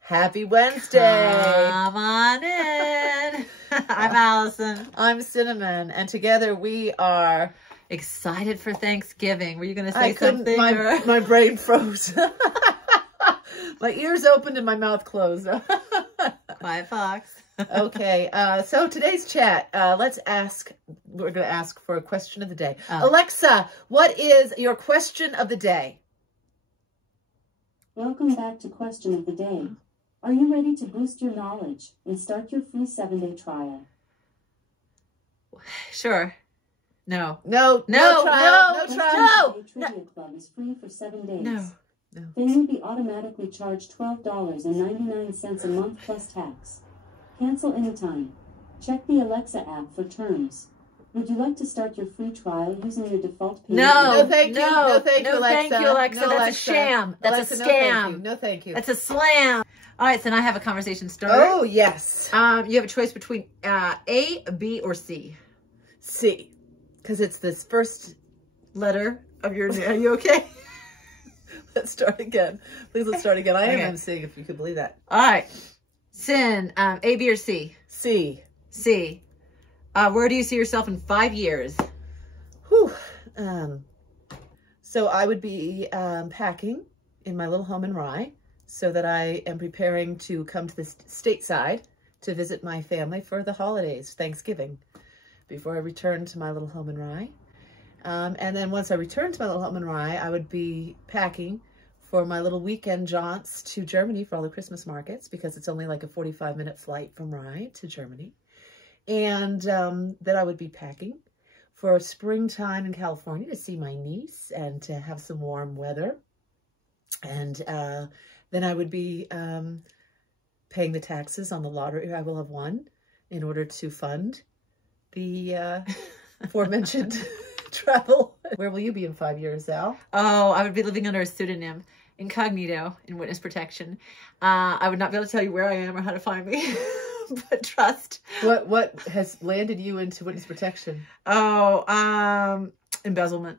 Happy Wednesday. Come on in. I'm Allison. I'm Cinnamon, and together we are excited for Thanksgiving. Were you going to say something? My brain froze. My ears opened and my mouth closed. Quiet fox. Okay, so today's chat, we're going to ask for a question of the day. Oh. Alexa, what is your question of the day? Welcome back to Question of the Day. Are you ready to boost your knowledge and start your free 7-day trial? Sure. No. No trial. No trial. Trivia Club is free for 7 days. No. Then you'll be automatically charged $12.99 a month plus tax. Cancel anytime. Check the Alexa app for terms. Would you like to start your free trial using your default payment? No, thank you. No, thank you, Alexa. Thank you, Alexa. No, That's Alexa. a sham. That's Alexa, a scam. No, thank you. That's a slam. All right, so now I have a conversation starter. Oh, yes. You have a choice between A, B, or C. C, because it's this first letter of your name. Are you okay? Let's start again. Please, let's start again. I am emceeing, if you could believe that. All right. Sin, A, B, or C? C. C. Where do you see yourself in 5 years? Whew. So I would be packing in my little home in Rye, so that I am preparing to come to the stateside to visit my family for the holidays, Thanksgiving, before I return to my little home in Rye. And then once I return to my little home in Rye, I would be packing for my little weekend jaunts to Germany for all the Christmas markets, because it's only like a 45-minute flight from Rye to Germany. And then I would be packing for springtime in California to see my niece and to have some warm weather. And then I would be paying the taxes on the lottery I will have won in order to fund the aforementioned travel. Where will you be in 5 years, Al? Oh, I would be living under a pseudonym, incognito, in witness protection. I would not be able to tell you where I am or how to find me, but trust. What has landed you into witness protection? Oh, embezzlement.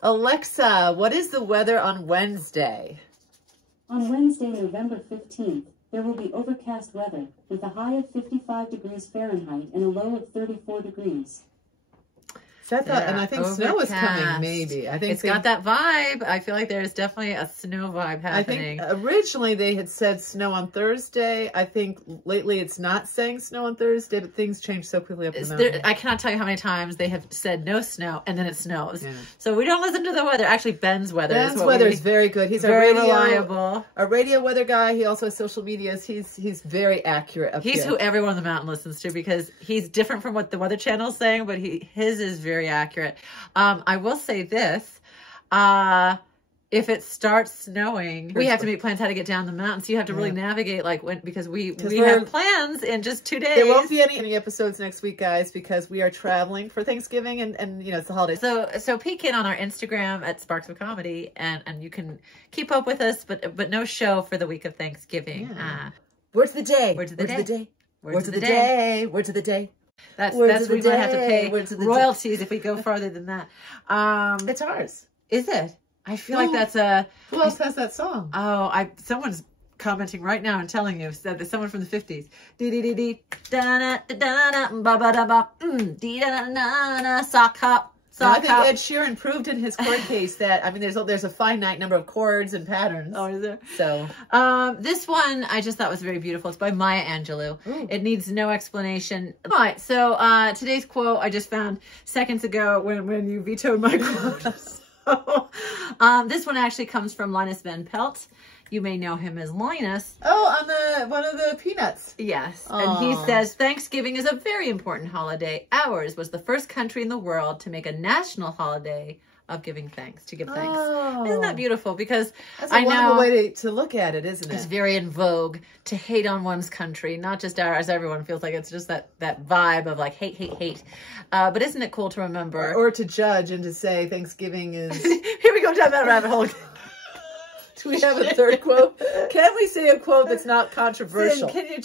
Alexa, what is the weather on Wednesday? On Wednesday, November 15th, there will be overcast weather with a high of 55 degrees Fahrenheit and a low of 34 degrees. So I thought, and I think snow is coming, maybe. I think it's got that vibe. I feel like there's definitely a snow vibe happening. I think originally they had said snow on Thursday. I think lately it's not saying snow on Thursday, but things change so quickly up in the mountain. I cannot tell you how many times they have said no snow and then it snows. Yeah. So we don't listen to the weather. Actually, Ben's weather is very good. He's very reliable. A radio weather guy. He also has social medias. He's very accurate up here. He's who everyone on the mountain listens to, because he's different from what the Weather Channel is saying, but his is very accurate. I will say this, if it starts snowing, we have to make plans how to get down the mountain. So you have to really navigate, because we have plans in just 2 days. There won't be any episodes next week, guys, because we are traveling for Thanksgiving and you know, it's the holidays. So peek in on our Instagram at Sparks of Comedy and you can keep up with us, but no show for the week of Thanksgiving. Yeah. Words of the day. Words of the day. Words of the day. Words of the day. That's we might have to pay royalties if we go farther than that. It's ours. Is it? I feel like that's a... Who else has that song? Oh, someone's commenting right now and telling you that there's someone from the 50s. Sock hop. I think Ed Sheeran proved in his court case that, I mean, there's a finite number of chords and patterns. Oh, is there? So, this one I just thought was very beautiful. It's by Maya Angelou. Ooh. It needs no explanation. All right, so today's quote I just found seconds ago when you vetoed my quote. So, this one actually comes from Linus Van Pelt. You may know him as Linus. Oh, on one of the Peanuts. Yes. Aww. And he says, Thanksgiving is a very important holiday. Ours was the first country in the world to make a national holiday of giving thanks, to give thanks. Oh. Isn't that beautiful? Because that's a wonderful way to look at it, isn't it? It's very in vogue to hate on one's country, not just ours. Everyone feels like it's just that vibe of like hate, hate, hate. But isn't it cool to remember? Or to judge and to say Thanksgiving is... Here we go down that rabbit hole. Do we have a third quote? Can we say a quote that's not controversial? Can you,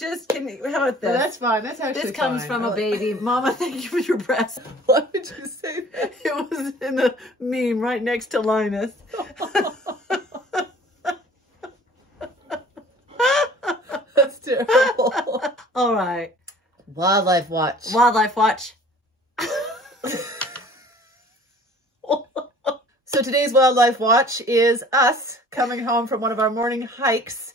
how about this? No, that's fine. That's actually This comes fine. from a baby. Mama, thank you for your breast. Why would you say that? It was in a meme right next to Linus. That's terrible. All right. Wildlife Watch. Wildlife Watch. So today's Wildlife Watch is us coming home from one of our morning hikes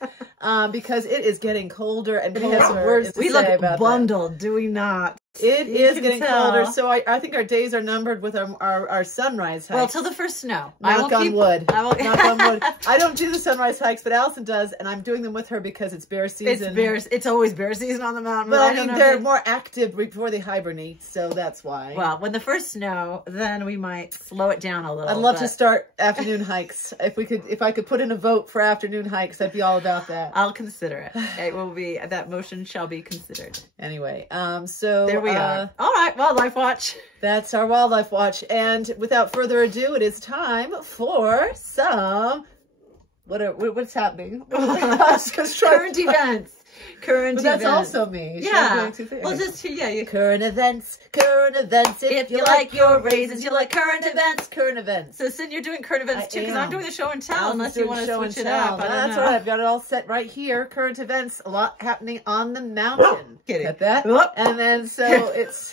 because it is getting colder and we have some words to we say look about bundled, that. Do we not? It You is can getting tell. colder, so I think our days are numbered with our sunrise hikes. Well, till the first snow. Knock on wood. I will, Knock on wood. I don't do the sunrise hikes, but Allison does, and I'm doing them with her because it's bear season. It's always bear season on the mountain. But I mean, they're more active before they hibernate, so that's why. Well, when the first snow, then we might slow it down a little. I'd love to start afternoon hikes. If I could put in a vote for afternoon hikes, I'd be all about that. I'll consider it. It will be, that motion shall be considered. Anyway, so there we are. All right, Wildlife Watch. That's our Wildlife Watch. And without further ado, it is time for some, what's happening? Current events. Current But that's events. also me. Yeah. Well, just, current events. If you like your raisins, you like current events. So, Sin, you're doing current events too, because I'm doing the show and tell, Allison's unless you want to doing switch it up. That's all right. I've got it all set right here. Current events. A lot happening on the mountain. Kidding. Get that? Whoop. And then, so it's...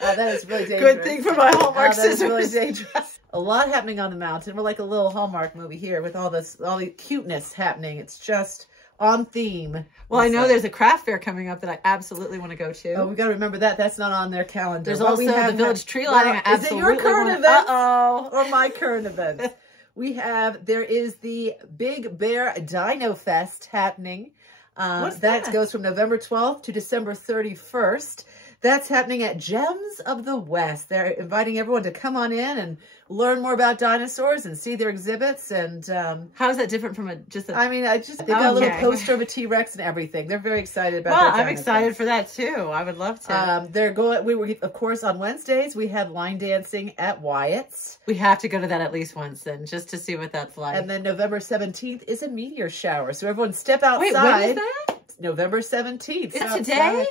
Oh, that is really dangerous. Good thing for my Hallmark that is scissors. really dangerous. A lot happening on the mountain. We're like a little Hallmark movie here with all the cuteness happening. It's just on theme. Well, I know there's a craft fair coming up that I absolutely want to go to. Oh, we got to remember that. That's not on their calendar. There's also the village tree lighting. Well, is it your current event? Uh-oh. Or my current event? There is the Big Bear Dino Fest happening. What's that? Goes from November 12th to December 31st. That's happening at Gems of the West. They're inviting everyone to come on in and learn more about dinosaurs and see their exhibits. And how is that different from they've got a little poster of a T-Rex and everything. They're very excited about Well, their I'm excited for that too. I would love to. They're going. Of course, on Wednesdays we have line dancing at Wyatt's. We have to go to that at least once then, just to see what that's like. And then November 17th is a meteor shower. So everyone step outside. Wait, when is that? November 17th. Is it today?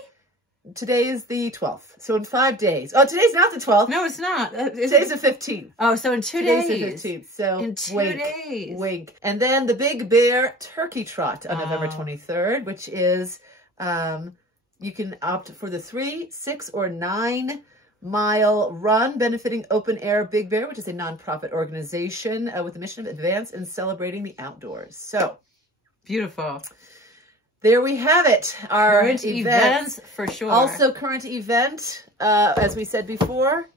Today is the 12th. So in 5 days. Oh, today's not the 12th. No, it's not. Today's the 15th. Oh, so in 2 Today's days. the 15th. So in 2 days. Wink. And then the Big Bear Turkey Trot on November 23rd, which is, you can opt for the 3, 6, or 9 mile run benefiting Open Air Big Bear, which is a nonprofit organization with the mission of advance and celebrating the outdoors. So beautiful. There we have it. Our current events for sure. Also current event, as we said before,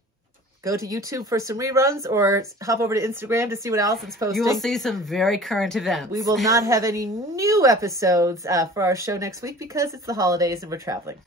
go to YouTube for some reruns or hop over to Instagram to see what Allison's posting. You will see some very current events. We will not have any new episodes for our show next week because it's the holidays and we're traveling.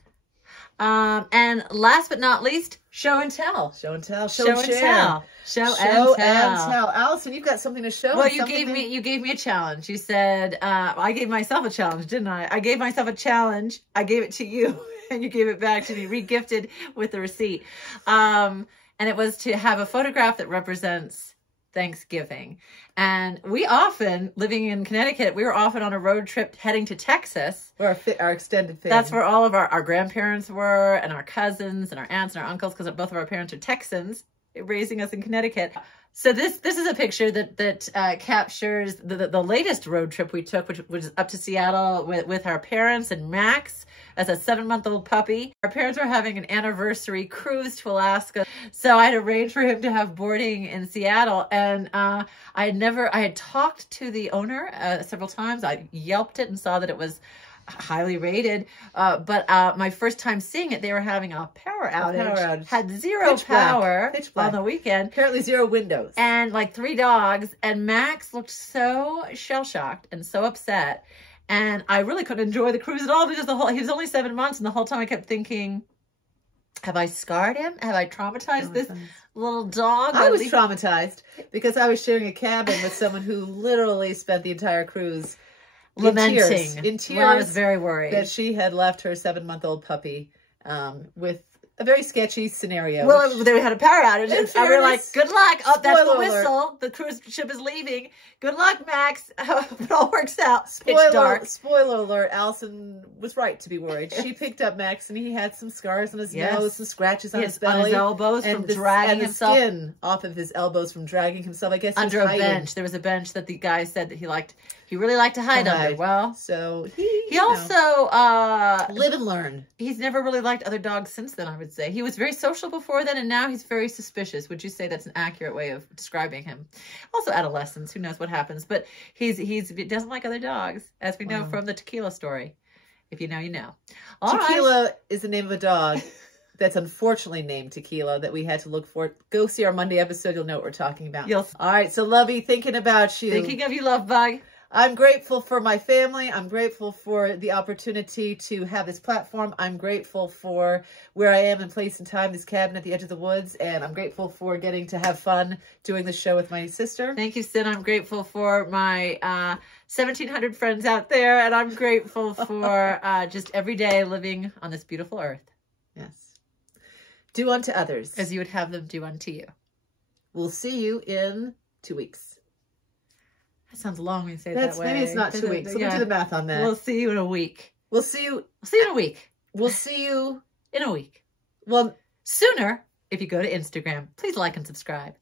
And last but not least, show and tell. Show and tell. Show and tell. Show and tell. Allison, you've got something to show. Well, you gave me a challenge. You said I gave myself a challenge, didn't I? I gave myself a challenge. I gave it to you, and you gave it back to me, re-gifted with the receipt. And it was to have a photograph that represents Thanksgiving. And we often, living in Connecticut, we were often on a road trip heading to Texas. Where our extended family. That's where all of our grandparents were, and our cousins and our aunts and our uncles, because both of our parents are Texans, raising us in Connecticut. So this is a picture that captures the latest road trip we took, which was up to Seattle with our parents and Max as a 7-month-old puppy. Our parents were having an anniversary cruise to Alaska, so I had arranged for him to have boarding in Seattle. And I had talked to the owner several times. I Yelped it and saw that it was highly rated, but my first time seeing it, they were having a power outage. Had zero power on the weekend. Apparently 0 windows. And like 3 dogs. And Max looked so shell-shocked and so upset. And I really couldn't enjoy the cruise at all because he was only 7 months, and the whole time I kept thinking, have I scarred him? Have I traumatized this little dog? I was traumatized because I was sharing a cabin with someone who literally spent the entire cruise lamenting. In tears. Well, I was very worried that she had left her 7-month-old puppy with a very sketchy scenario. Well, they had a power outage, and we were like, good luck. Oh, that's the Spoiler whistle. alert. The cruise ship is leaving. Good luck, Max. I hope it all works out. Pitch Spoiler, dark. spoiler alert, Allison was right to be worried. She picked up Max and he had some scars on his nose, some scratches on his belly. On his elbows from dragging himself. And the skin off of his elbows from dragging himself. I guess under a bench. There was a bench that the guy said that he really liked to hide under. Well, so he also live and learn. He's never really liked other dogs since then, I would say. He was very social before then, and now he's very suspicious. Would you say that's an accurate way of describing him? Also adolescence, who knows what happens. But he doesn't like other dogs, as we know from the tequila story. If you know, you know. Tequila is the name of a dog that's unfortunately named Tequila that we had to look for. Go see our Monday episode. You'll know what we're talking about. All right. So, Lovey, thinking about you. Thinking of you, Love Bug. I'm grateful for my family. I'm grateful for the opportunity to have this platform. I'm grateful for where I am in place and time, this cabin at the edge of the woods. And I'm grateful for getting to have fun doing this show with my sister. Thank you, Sid. I'm grateful for my 1,700 friends out there. And I'm grateful for just every day living on this beautiful earth. Yes. Do unto others as you would have them do unto you. We'll see you in 2 weeks. That sounds long when you say it that way. Maybe it's not 2 weeks. Let me do the math on that. We'll see you in a week. We'll see you in a week. We'll see you in a week. Well, sooner if you go to Instagram. Please like and subscribe.